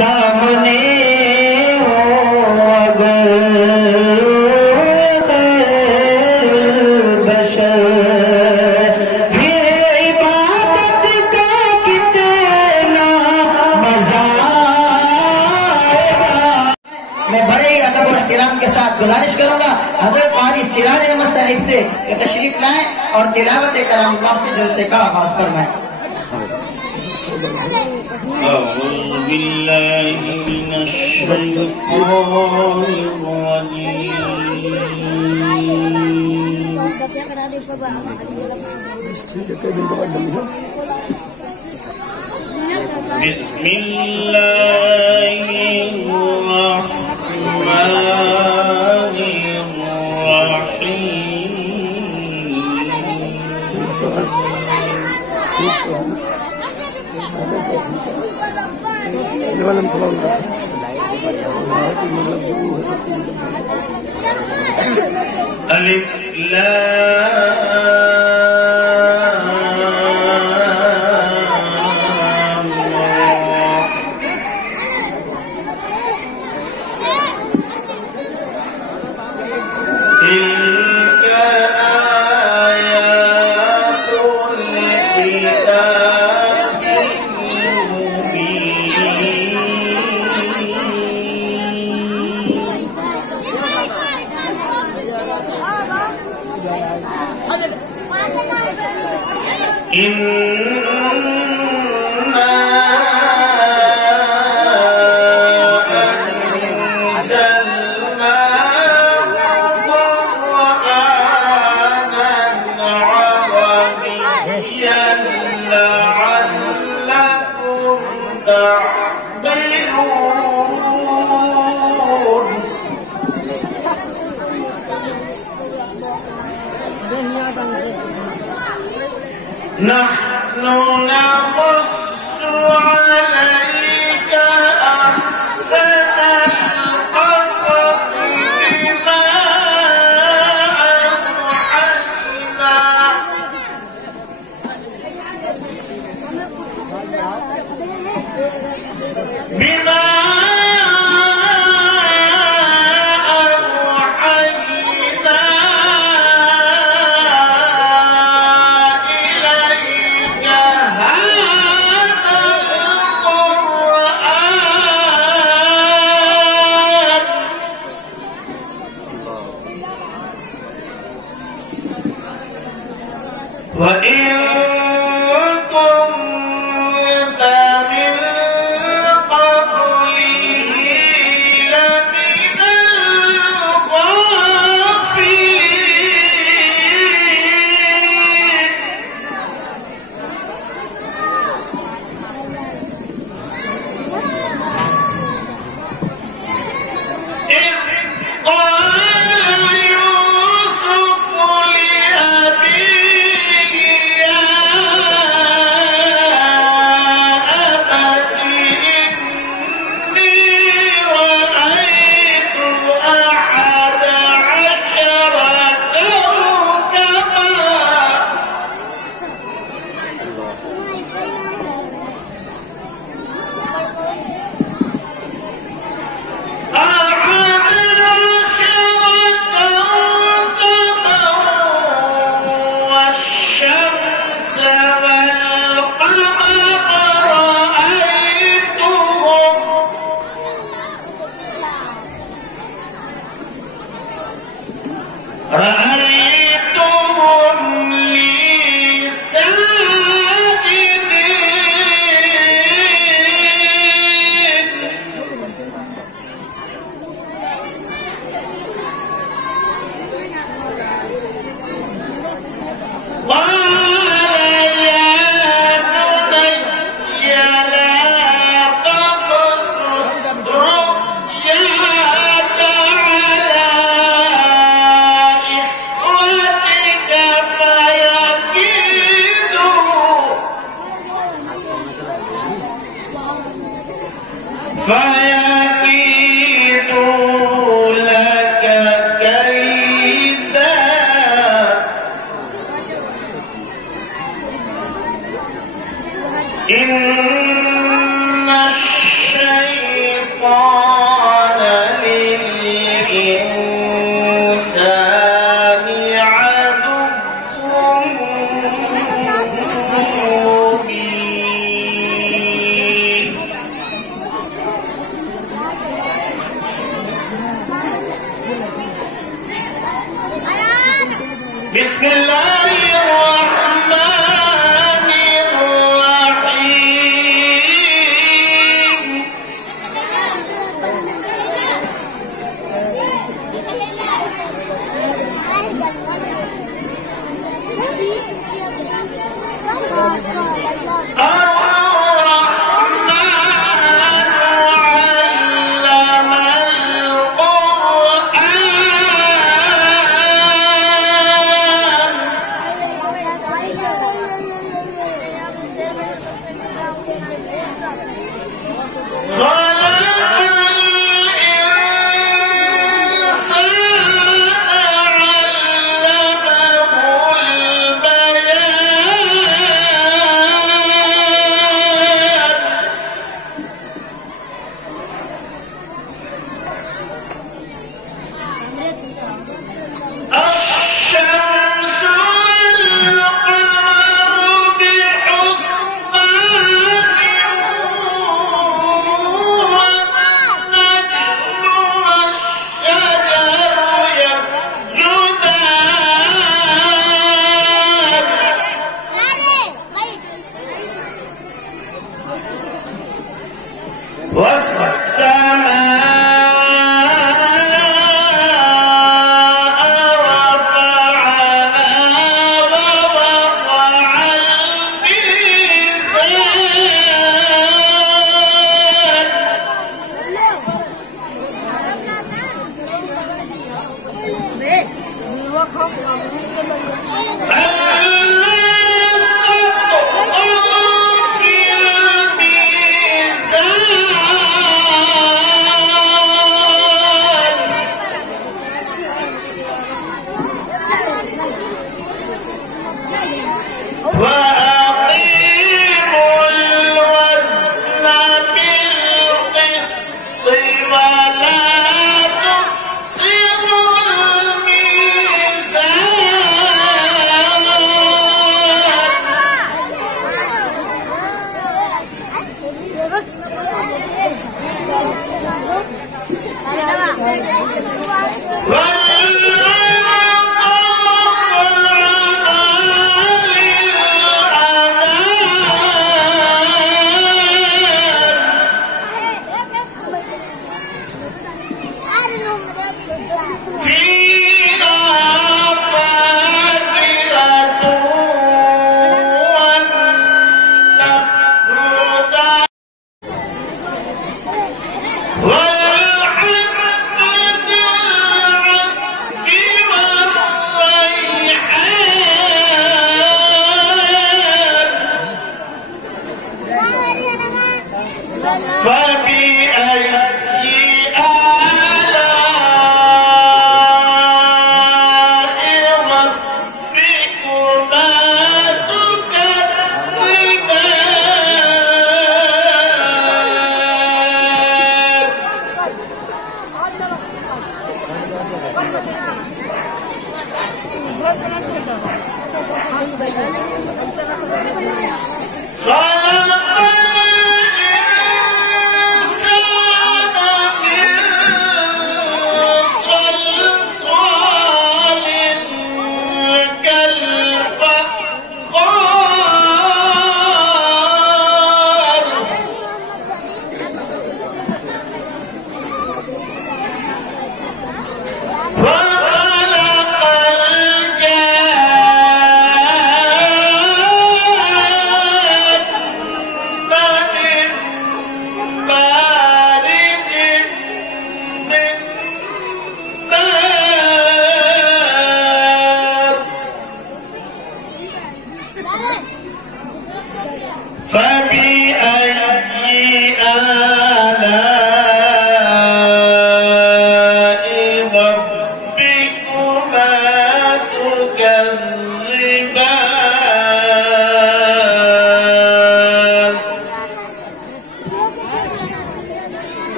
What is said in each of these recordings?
सामने हो अगर बशर, फिर इबादत का कितना मजा आएगा। मैं बड़े ही अदब और इहतराम के साथ गुजारिश करूंगा हजरत क़ारी सिराज अहमद साहिब से कि तशरीफ लाएं और तिलावत कलामुल्लाह से जलसे का आगाज फरमाएं। أعوذ بالله من الشيطان الرجيم. بسم الله الرحمن ألف لام تلك آيات الكتاب إنا أنزلناه قرآنا عربيا لعلكم تعقلون. نحن نقص عليك أحسن القصص بما وإن كنت من قبله لمن الغافلين. إذ قال يوسف لأبيه يا أبت إني رأيت أحد عشر كوكبا والشمس والقمر رأيتهم لي ساجدين. قال يا بني لا تقصص رؤياك على إخوتك فيكيدوا لك كيدا. إن الشيطان بسم الله الرحمن الرحيم خلق الإنسان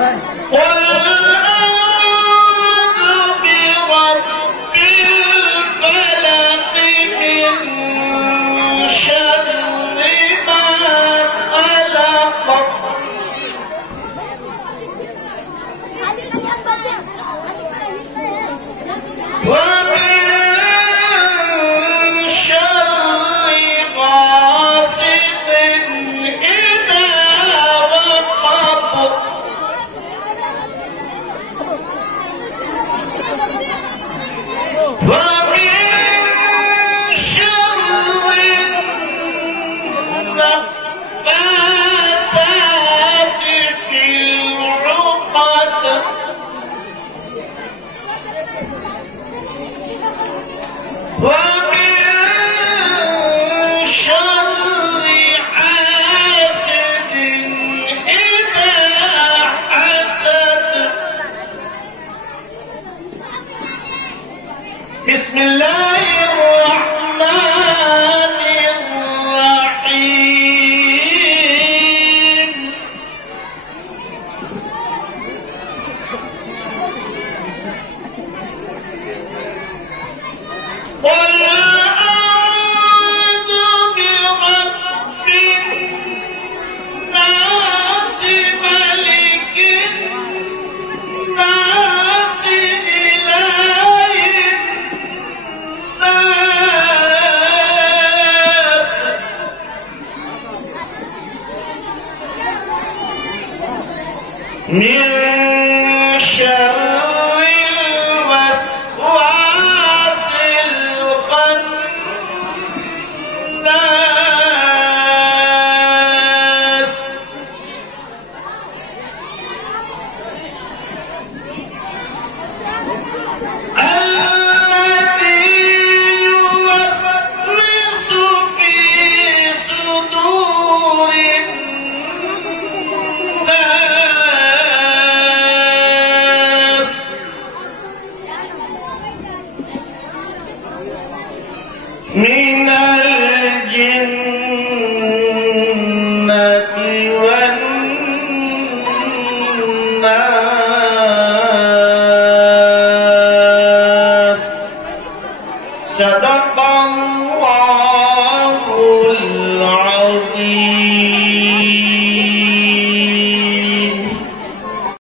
قل أعوذ برب الفلق من شر ما خلق ومن شر غاسق إذا وقب ومن شر النفاثات في العقد ومن شر حاسد إذا حسد بسم الله الرحمن الرحيم قل أعوذ برب الناس ملك الناس إله الناس من شر الوسواس الخناس الذي يوسوس في صدور الناس من الجنة والناس صدق